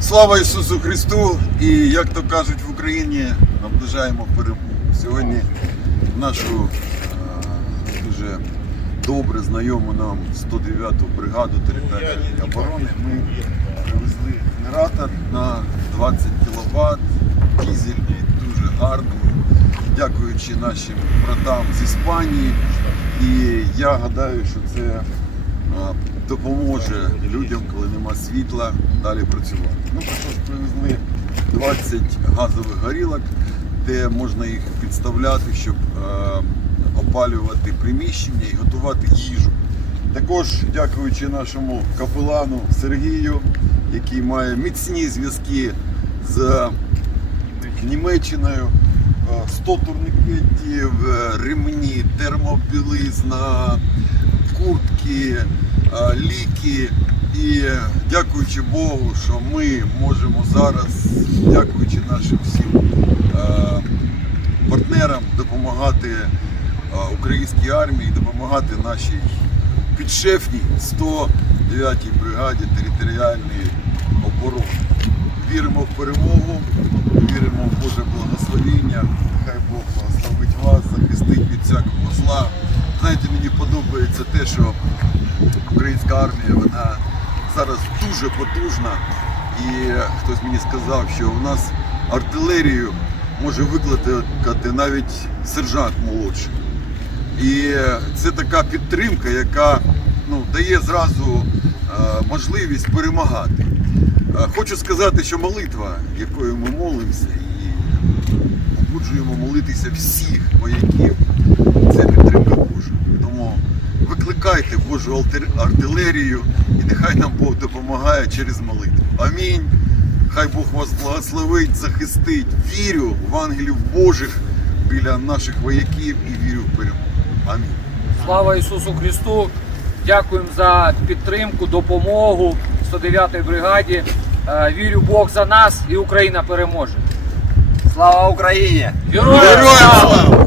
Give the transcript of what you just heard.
Слава Ісусу Христу! І як то кажуть в Україні, наближаємо перемогу. Сьогодні нашу е, дуже добре знайому нам 109-ту бригаду територіальної оборони ми привезли генератор на 20 кВт, дізельний, дуже гарний, дякуючи нашим братам з Іспанії. І я гадаю, що це допоможе людям, коли нема світла, далі працювати. Ну, також привезли 20 газових горілок, де можна їх підставляти, щоб е, опалювати приміщення і готувати їжу. Також дякуючи нашому капелану Сергію, який має міцні зв'язки з Німеччиною. Е, 100 турнікетів, е, ремні, термобілизна, куртки, е, ліки. І е, дякуючи Богу, що ми можемо зараз, дякуючи нашим всім е, партнерам, допомагати е, українській армії, допомагати нашій підшефній 109-й бригаді територіальної оборони. Віримо в перемогу, віримо в Боже благословіння. Хай Бог благословить вас, захистить від всякого зла. Знаєте, мені подобається те, що українська армія вона зараз дуже потужна. І хтось мені сказав, що у нас артилерію може викликати навіть сержант молодший. І це така підтримка, яка ну, дає зразу е, можливість перемагати. Е, Хочу сказати, що молитва, якою ми молимося і побуджуємо молитися всіх вояків, це підтримка Божа. Тому викликайте артилерію і нехай нам Бог допомагає через молитву. Амінь. Хай Бог вас благословить, захистить. Вірю в ангелів Божих біля наших вояків і вірю в перемогу. Амінь. Слава Ісусу Христу! Дякуємо за підтримку, допомогу 109-й бригаді. Е, Вірю Бог за нас і Україна переможе. Слава Україні! Героям слава!